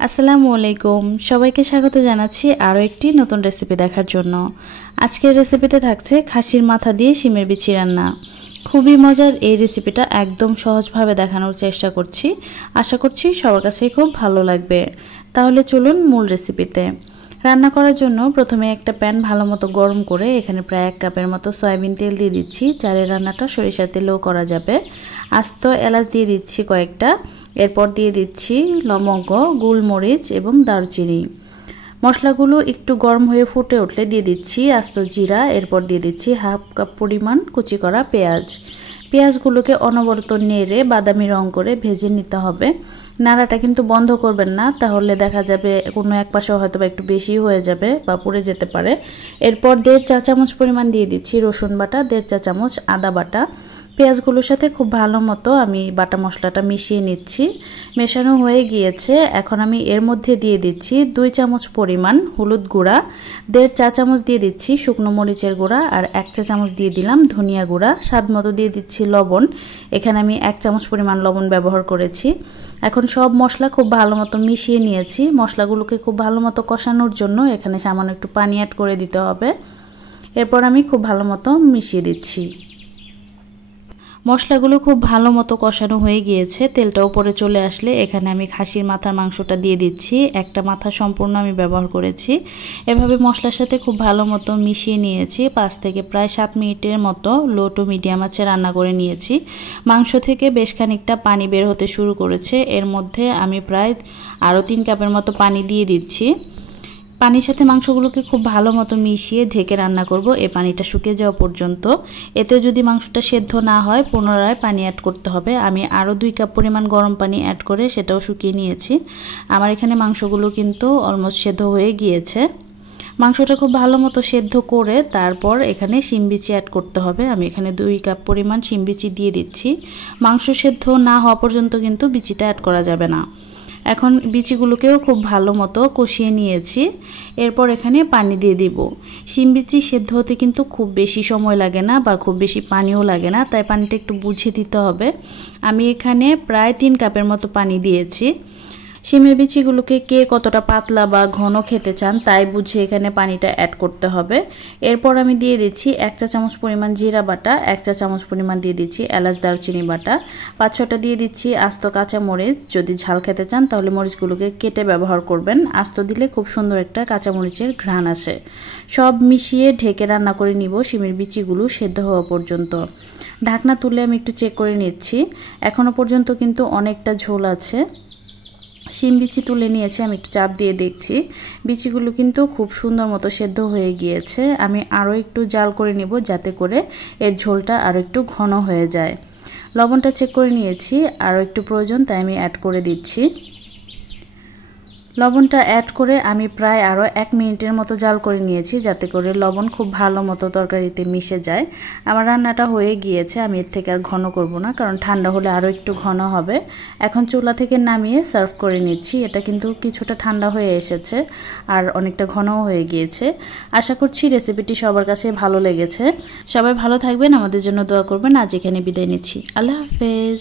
আসসালামু আলাইকুম সবাইকে স্বাগত জানাচ্ছি আরও একটি নতুন রেসিপি দেখার জন্য। আজকের রেসিপিতে থাকছে খাসির মাথা দিয়ে শিমের বিচি রান্না। খুবই মজার এই রেসিপিটা একদম সহজভাবে দেখানোর চেষ্টা করছি। আশা করছি সবার কাছেই খুব ভালো লাগবে। তাহলে চলুন মূল রেসিপিতে। রান্না করার জন্য প্রথমে একটা প্যান ভালোমতো গরম করে এখানে প্রায় 1 কাপের মতো সয়াবিন তেল দিয়ে দিচ্ছি। চালের রান্নাটা সরিষার তেলেও করা যাবে। আস্ত এলাচ দিয়ে দিচ্ছি কয়েকটা। এরপর দিয়ে দিচ্ছি লবঙ্গ, গোলমরিচ এবং দারচিনি। মশলাগুলো একটু গরম হয়ে ফুটে উঠলে দিয়ে দিচ্ছি আস্ত জিরা। এরপর দিয়ে দিচ্ছি 1/2 কাপ পরিমাণ কুচি করা পেঁয়াজ। পেঁয়াজগুলোকে অনবরত নেড়ে বাদামি রং করে ভেজে নিতে হবে। নাড়াটা কিন্তু বন্ধ করবেন না, তাহলে দেখা যাবে কোনো এক পাশে হয়তো একটু বেশি হয়ে যাবে বা পুড়ে যেতে পারে। এরপর 1.5 চা চামচ পরিমাণ দিয়ে দিচ্ছি রসুন বাটা, 1.5 চা চামচ আদা বাটা। পেঁয়াজগুলোর সাথে খুব ভালো মতো আমি বাটা মশলাটা মিশিয়ে নিচ্ছি। মেশানো হয়ে গিয়েছে। এখন আমি এর মধ্যে দিয়ে দিচ্ছি 2 চামচ পরিমাণ হলুদ গুঁড়া, 1.5 চা চামচ দিয়ে দিচ্ছি শুকনো মরিচের গুঁড়া, আর 1 চা চামচ দিয়ে দিলাম ধনিয়া গুঁড়া। স্বাদ মতো দিয়ে দিচ্ছি লবণ। এখানে আমি 1 চামচ পরিমাণ লবণ ব্যবহার করেছি। এখন সব মশলা খুব ভালো মতো মিশিয়ে নিয়েছি। মশলাগুলোকে খুব ভালো মতো কষানোর জন্য এখানে সামান্য একটু পানি অ্যাড করে দিতে হবে। এরপর আমি খুব ভালো মতো মিশিয়ে দিচ্ছি। মশলাগুলো খুব ভালো মতো কষানো হয়ে গিয়েছে। তেলটা উপরে চলে আসলে এখানে আমি খাসির মাথার মাংসটা দিয়ে দিচ্ছি। একটা মাথা সম্পূর্ণ আমি ব্যবহার করেছি। এভাবে মশলার সাথে খুব ভালো মতো মিশিয়ে নিয়েছি। 5 থেকে প্রায় 7 মিনিটের মতো লো টু মিডিয়াম আঁচে রান্না করে নিয়েছি। মাংস থেকে বেশ খানিকটা পানি বের হতে শুরু করেছে। এর মধ্যে আমি প্রায় আরও 3 কাপের মতো পানি দিয়ে দিচ্ছি। পানির সাথে মাংসগুলোকে খুব ভালো মতো মিশিয়ে ঢেকে রান্না করব এই পানিটা শুকিয়ে যাওয়া পর্যন্ত। এতে যদি মাংসটা সেদ্ধ না হয় পুনরায় পানি অ্যাড করতে হবে। আমি আরও 2 কাপ পরিমাণ গরম পানি অ্যাড করে সেটাও শুকিয়ে নিয়েছি। আমার এখানে মাংসগুলো কিন্তু অলমোস্ট সেদ্ধ হয়ে গিয়েছে। মাংসটা খুব ভালো মতো সেদ্ধ করে তারপর এখানে শিম বিচি অ্যাড করতে হবে। আমি এখানে 2 কাপ পরিমাণ শিম বিচি দিয়ে দিচ্ছি। মাংস সেদ্ধ না হওয়া পর্যন্ত কিন্তু বিচিটা অ্যাড করা যাবে না। এখন বিচিগুলোকেও খুব ভালো মতো কষিয়ে নিয়েছি। এরপর এখানে পানি দিয়ে দিব। শিম বিচি সেদ্ধ হতে কিন্তু খুব বেশি সময় লাগে না বা খুব বেশি পানিও লাগে না, তাই পানিটা একটু বুঝে দিতে হবে। আমি এখানে প্রায় 3 কাপের মতো পানি দিয়েছি। শিমের বিচিগুলোকে কে কতটা পাতলা বা ঘন খেতে চান তাই বুঝে এখানে পানিটা অ্যাড করতে হবে। এরপর আমি দিয়ে দিচ্ছি 1 চা চামচ পরিমাণ জিরা বাটা, 1 চা চামচ পরিমাণ দিয়ে দিচ্ছি এলাচ দারচিনি বাটা, 5-6টা দিয়ে দিচ্ছি আস্ত কাঁচা মরিচ। যদি ঝাল খেতে চান তাহলে মরিচগুলোকে কেটে ব্যবহার করবেন। আস্ত দিলে খুব সুন্দর একটা কাঁচা মরিচের ঘ্রাণ আসে। সব মিশিয়ে ঢেকে রান্না করে নিব শিমের বিচিগুলো সেদ্ধ হওয়া পর্যন্ত। ঢাকনা তুলে আমি একটু চেক করে নিচ্ছি। এখনো পর্যন্ত কিন্তু অনেকটা ঝোল আছে। শিম বিচি তুলে নিয়েছি, আমি একটু চাপ দিয়ে দেখছি। বিচিগুলো কিন্তু খুব সুন্দর মতো সেদ্ধ হয়ে গিয়েছে। আমি আরও একটু জাল করে নেব যাতে করে এর ঝোলটা আরও একটু ঘন হয়ে যায়। লবণটা চেক করে নিয়েছি, আরও একটু প্রয়োজন তাই আমি অ্যাড করে দিচ্ছি। লবণটা অ্যাড করে আমি প্রায় আরও 1 মিনিটের মতো জাল করে নিয়েছি যাতে করে লবণ খুব ভালো মতো তরকারিতে মিশে যায়। আমার রান্নাটা হয়ে গিয়েছে। আমি এর থেকে আর ঘন করব না, কারণ ঠান্ডা হলে আরও একটু ঘন হবে। এখন চুলা থেকে নামিয়ে সার্ভ করে নিচ্ছি। এটা কিন্তু কিছুটা ঠান্ডা হয়ে এসেছে আর অনেকটা ঘনও হয়ে গিয়েছে। আশা করছি রেসিপিটি সবার কাছে ভালো লেগেছে। সবাই ভালো থাকবেন, আমাদের জন্য দোয়া করবেন। আজ এখানে বিদায় নিচ্ছি। আল্লাহ হাফেজ।